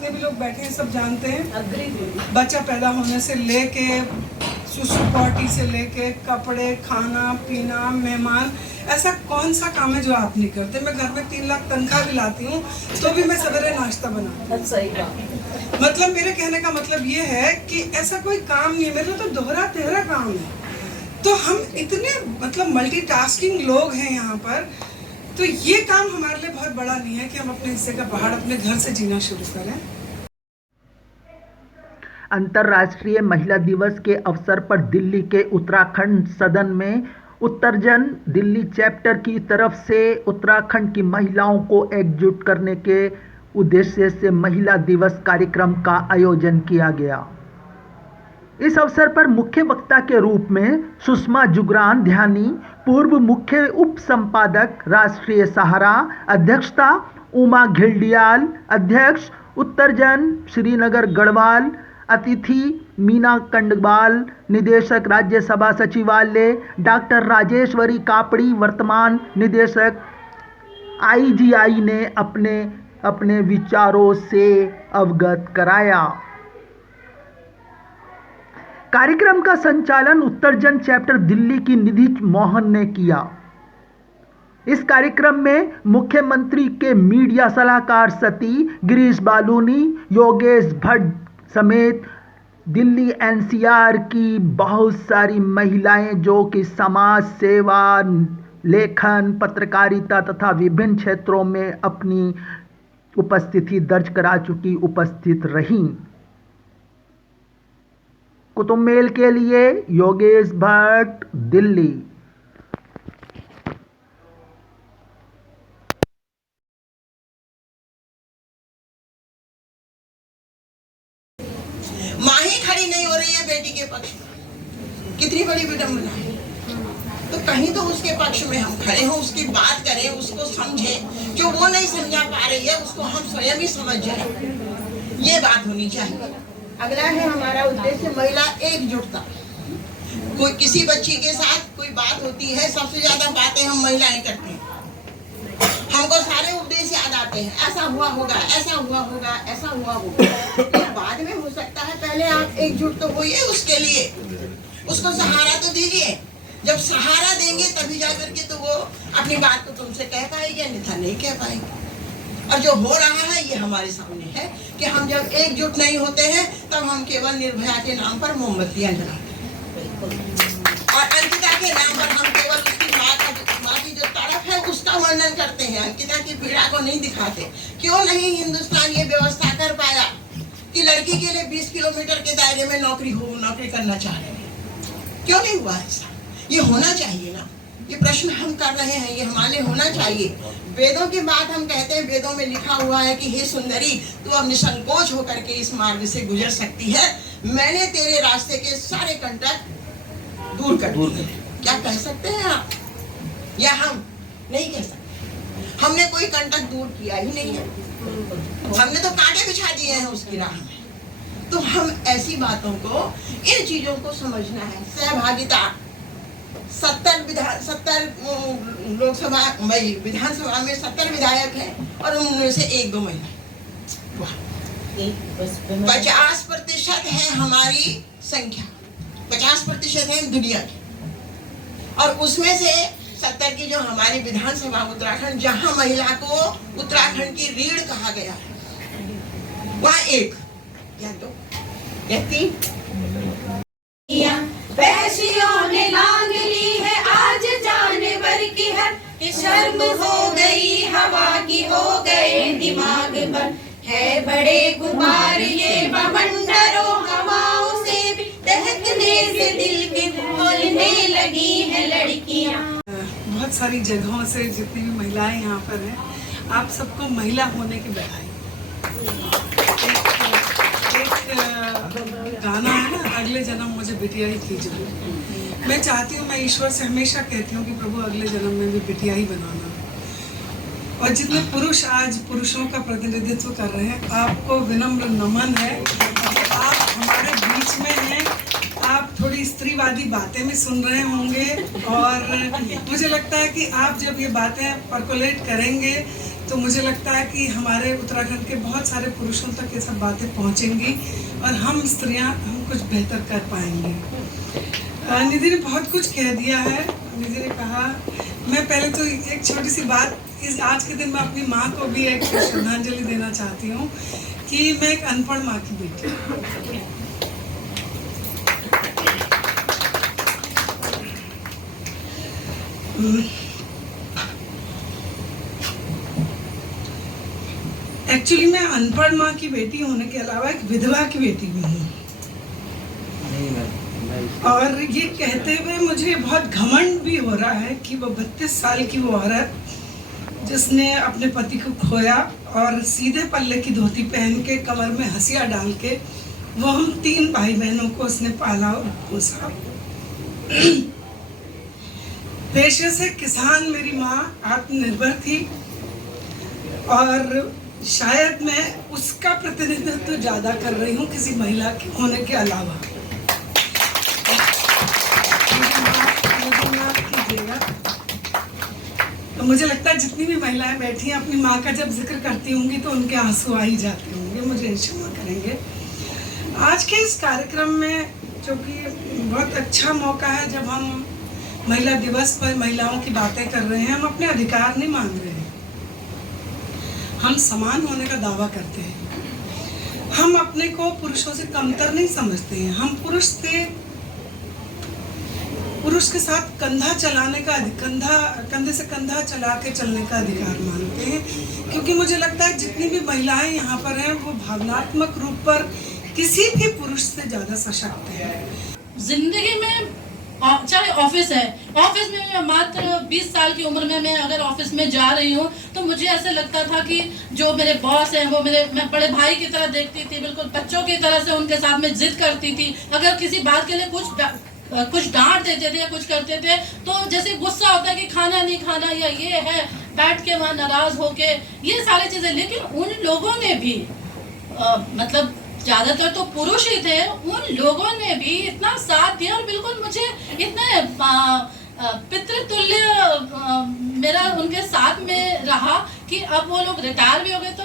जितने भी लोग बैठे हैं सब जानते हैं, बच्चा पैदा होने से लेके सुसु पॉटी से लेके कपड़े, खाना पीना, मेहमान, ऐसा कौन सा काम है जो आप नहीं करते? मैं घर में 3 लाख तनख्वाह भी लाती हूँ तो भी मैं सवेरे नाश्ता बनाती हूँ। सही बात। मतलब मेरे कहने का मतलब ये है कि ऐसा कोई काम नहीं है, मेरा तो दोहरा तेहरा काम है। तो हम इतने मतलब मल्टीटास्किंग लोग हैं यहाँ पर, तो ये काम हमारे लिए बहुत बड़ा नहीं है कि हम अपने हिस्से का पहाड़ अपने घर से जीना शुरू करें। अंतर्राष्ट्रीय महिला दिवस के अवसर पर दिल्ली के उत्तराखंड सदन में उत्तरजन दिल्ली चैप्टर की तरफ से उत्तराखंड की महिलाओं को एकजुट करने के उद्देश्य से महिला दिवस कार्यक्रम का आयोजन किया गया। इस अवसर पर मुख्य वक्ता के रूप में सुषमा जुगरान ध्यानी, पूर्व मुख्य उप संपादक राष्ट्रीय सहारा, अध्यक्षता उमा घिल्डियाल, अध्यक्ष उत्तरजन श्रीनगर गढ़वाल, अतिथि मीना कंडवाल, निदेशक राज्यसभा सचिवालय डॉक्टर राजेश्वरी कापड़ी, वर्तमान निदेशक IGI ने अपने अपने विचारों से अवगत कराया। कार्यक्रम का संचालन उत्तरजन चैप्टर दिल्ली की निधि मोहन ने किया। इस कार्यक्रम में मुख्यमंत्री के मीडिया सलाहकार सती, गिरीश बालूनी, योगेश भट्ट समेत दिल्ली NCR की बहुत सारी महिलाएं जो कि समाज सेवा, लेखन, पत्रकारिता तथा विभिन्न क्षेत्रों में अपनी उपस्थिति दर्ज करा चुकी उपस्थित रहीं। कुतुब मेल के लिए योगेश भट्ट, दिल्ली। माँ ही खड़ी नहीं हो रही है बेटी के पक्ष में, कितनी बड़ी विडंबना है। तो कहीं तो उसके पक्ष में हम खड़े हों, उसकी बात करें, उसको समझें। जो वो नहीं समझा पा रही है उसको हम स्वयं ही समझ जाए, ये बात होनी चाहिए। अगला है हमारा उद्देश्य महिला एकजुटता। कोई किसी बच्ची के साथ कोई बात होती है, सबसे ज्यादा बातें हम महिलाएं करती हैं। हमको सारे उपदेश याद आते हैं, ऐसा हुआ होगा, ऐसा हुआ होगा, ऐसा हुआ होगा। ये बाद में हो सकता है, पहले आप एकजुट तो होइए उसके लिए, उसको सहारा तो दीजिए। जब सहारा देंगे तभी जाकर के तो वो अपनी बात को तुमसे कह पाएगी, अन्यथा नहीं कह पाएगी। और जो हो रहा है ये हमारे सामने है कि हम जब एकजुट नहीं होते हैं तब हम केवल निर्भया के नाम पर मोमबत्तियां जलाते हैं और अंकिता के नाम पर हम केवल उसकी माँ की जो तड़प है उसका वर्णन करते हैं, अंकिता की पीड़ा को नहीं दिखाते। क्यों नहीं हिंदुस्तान ये व्यवस्था कर पाया कि लड़की के लिए 20 किलोमीटर के दायरे में नौकरी करना चाह रहे हैं? क्यों नहीं हुआ ऐसा? ये होना चाहिए ना। ये प्रश्न हम कर रहे हैं, ये हमारे होना चाहिए। वेदों की बात हम कहते हैं, वेदों में लिखा हुआ है कि हे सुंदरी, तू अब निसंकोच होकर के इस मार्ग से गुजर सकती है। मैंने तेरे रास्ते के सारे कंटक दूर कर दिए। क्या कह सकते हैं आप? या हम नहीं कह सकते। हमने कोई कंटक दूर किया ही नहीं है, हमने तो कांटे बिछा दिए हैं उसकी राह में। तो हम ऐसी बातों को, इन चीजों को समझना है। सहभागिता 70 लोकसभा विधानसभा में 70 विधायक हैं और उनमें से 1-2 महिला। 50% है हमारी संख्या, 50% है दुनिया की, और उसमें से 70 की जो हमारी विधानसभा उत्तराखंड, जहां महिला को उत्तराखंड की रीढ़ कहा गया है, वहां 1 या 2 या 3 वैश्यों ने लांग ली है आज जानवर की हर, शर्म हो गई हवा की, हो गए दिमाग बंद है बड़े गुबार ये बवंडरों हवाओं से भी दहकने से दिल के बोलने लगी है लड़कियां। बहुत सारी जगहों से जितनी भी महिलाएं यहाँ पर हैं, आप सबको महिला होने की बधाई। एक गाना है ना, अगले जन्म मुझे बिटिया ही कीजिए। मैं चाहती हूँ, मैं ईश्वर से हमेशा कहती हूँ कि प्रभु अगले जन्म में भी बिटिया ही बनाना। और जितने पुरुष आज पुरुषों का प्रतिनिधित्व कर रहे हैं, आपको विनम्र नमन है कि आप हमारे बीच में हैं। आप थोड़ी स्त्रीवादी बातें भी सुन रहे होंगे और मुझे लगता है कि आप जब ये बातें परकोलेट करेंगे तो मुझे लगता है कि हमारे उत्तराखंड के बहुत सारे पुरुषों तक ये सब बातें पहुंचेंगी और हम स्त्रियां हम कुछ बेहतर कर पाएंगे। निधि ने बहुत कुछ कह दिया है। निधि ने कहा, मैं पहले तो एक छोटी सी बात, इस आज के दिन मैं अपनी माँ को भी एक श्रद्धांजलि देना चाहती हूँ कि मैं एक अनपढ़ माँ की बेटी हूँ। एक्चुअली मैं अनपढ़ माँ की बेटी होने के अलावा एक विधवा की बेटी भी हूँ, और ये कहते हुए मुझे बहुत घमंड भी हो रहा है कि वो 32 साल की वो औरत जिसने अपने पति को खोया और सीधे पल्ले की धोती पहन के कमर में हंसिया डाल के वो हम 3 भाई बहनों को उसने पाला और पोसा। पेशे से किसान मेरी माँ आत्मनिर्भर थी, और शायद मैं उसका प्रतिनिधित्व ज्यादा कर रही हूँ किसी महिला के होने के अलावा। माफ कीजिएगा। तो मुझे लगता है जितनी भी महिलाएं बैठी हैं अपनी माँ का जब जिक्र करती होंगी तो उनके आंसू आ ही जाते होंगे, मुझे क्षमा करेंगे। आज के इस कार्यक्रम में जो कि बहुत अच्छा मौका है, जब हम महिला दिवस पर महिलाओं की बातें कर रहे हैं, हम अपने अधिकार नहीं मांग रहे हैं, हम समान होने का दावा करते हैं। हम अपने को पुरुषों से कमतर नहीं समझते हैं, हम पुरुष के साथ कंधा चलाने का, कंधे से कंधा चला के चलने का अधिकार मानते हैं, क्योंकि मुझे लगता है जितनी भी महिलाएं यहाँ पर हैं वो भावनात्मक रूप पर किसी भी पुरुष से ज्यादा सशक्त है। जिंदगी में चाहे ऑफिस है, ऑफिस में मात्र 20 साल की उम्र में मैं अगर ऑफिस में जा रही हूँ तो मुझे ऐसे लगता था कि जो मेरे बॉस हैं वो मैं बड़े भाई की तरह देखती थी, बिल्कुल बच्चों की तरह से उनके साथ में जिद करती थी। अगर किसी बात के लिए कुछ डांट देते थे या कुछ करते थे तो जैसे गुस्सा होता है कि खाना नहीं खाना या ये है, बैठ के वहाँ नाराज होके ये सारी चीजें। लेकिन उन लोगों ने भी मतलब ज्यादातर तो पुरुष ही थे, उन लोगों ने भी इतना साथ दिया और बिल्कुल मुझे इतने पितृतुल्य मेरा उनके साथ में रहा कि अब वो लोग रिटायर भी हो गए तो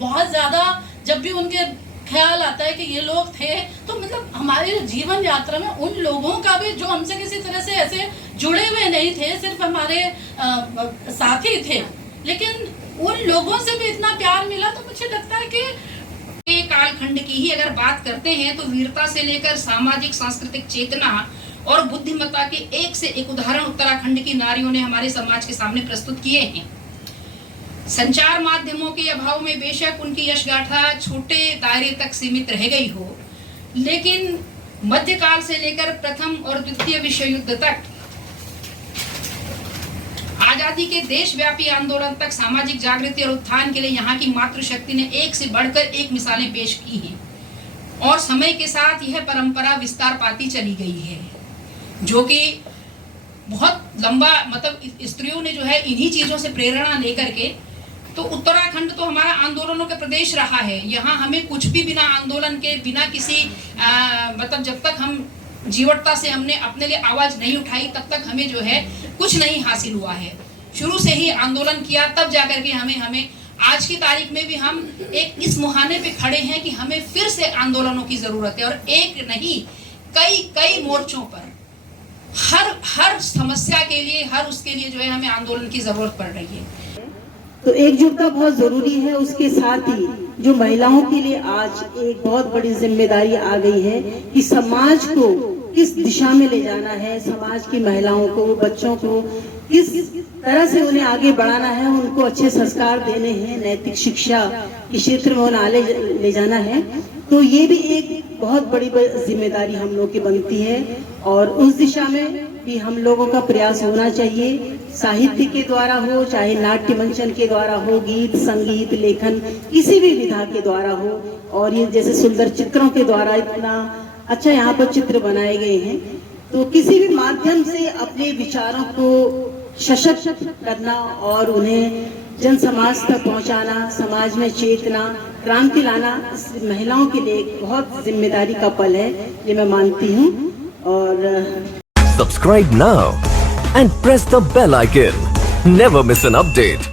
बहुत ज्यादा जब भी उनके ख्याल आता है कि ये लोग थे, तो मतलब हमारे जीवन यात्रा में उन लोगों का भी जो हमसे किसी तरह से ऐसे जुड़े हुए नहीं थे, सिर्फ हमारे साथी थे, लेकिन उन लोगों से भी इतना प्यार मिला। तो मुझे लगता है कि कालखंड की ही अगर बात करते हैं तो वीरता से लेकर सामाजिक सांस्कृतिक चेतना और बुद्धिमत्ता के एक से एक उदाहरण उत्तराखंड की नारियों ने हमारे समाज के सामने प्रस्तुत किए हैं। संचार माध्यमों के अभाव में बेशक उनकी यशगाथा छोटे दायरे तक सीमित रह गई हो, लेकिन मध्यकाल से लेकर प्रथम और द्वितीय विश्व युद्ध तक, आजादी के देशव्यापी आंदोलन तक सामाजिक जागृति और उत्थान के लिए यहाँ की मातृशक्ति ने एक से बढ़कर एक मिसालें पेश की हैं, और समय के साथ यह परंपरा विस्तार पाती चली गई है, जो कि बहुत लंबा मतलब स्त्रियों ने जो है इन्हीं चीजों से प्रेरणा लेकर के, तो उत्तराखंड तो हमारा आंदोलनों का प्रदेश रहा है। यहाँ हमें कुछ भी बिना आंदोलन के, बिना किसी मतलब जब तक हम जीवटता से हमने अपने लिए आवाज नहीं उठाई तब तक हमें जो है कुछ नहीं हासिल हुआ है। शुरू से ही आंदोलन किया तब जाकर के हमें आज की तारीख में भी हम एक इस मुहाने पे खड़े हैं कि हमें फिर से आंदोलनों की जरूरत है, और एक नहीं कई मोर्चों पर हर समस्या के लिए, हर उसके लिए जो है हमें आंदोलन की जरूरत पड़ रही है। तो एकजुटता बहुत जरूरी है। उसके साथ ही जो महिलाओं के लिए आज एक बहुत बड़ी जिम्मेदारी आ गई है कि समाज को किस दिशा में ले जाना है, समाज की महिलाओं को, बच्चों को किस तरह से उन्हें आगे बढ़ाना है, उनको अच्छे संस्कार देने हैं, नैतिक शिक्षा के क्षेत्र में उन्हें आगे ले जाना है। तो ये भी एक बहुत बड़ी जिम्मेदारी हम लोग की बनती है, और उस दिशा में भी हम लोगों का प्रयास होना चाहिए, साहित्य के द्वारा हो, चाहे नाट्य मंचन के द्वारा हो, गीत संगीत लेखन किसी भी विधा के द्वारा हो। और ये जैसे सुंदर चित्रों के द्वारा इतना अच्छा यहाँ पर चित्र बनाए गए हैं, तो किसी भी माध्यम से अपने विचारों को सशक्त करना और उन्हें जन समाज तक पहुँचाना, समाज में चेतना क्रांति लाना महिलाओं के लिए एक बहुत जिम्मेदारी का पल है, ये मैं मानती हूँ। और Subscribe now and press the bell icon. Never miss an update.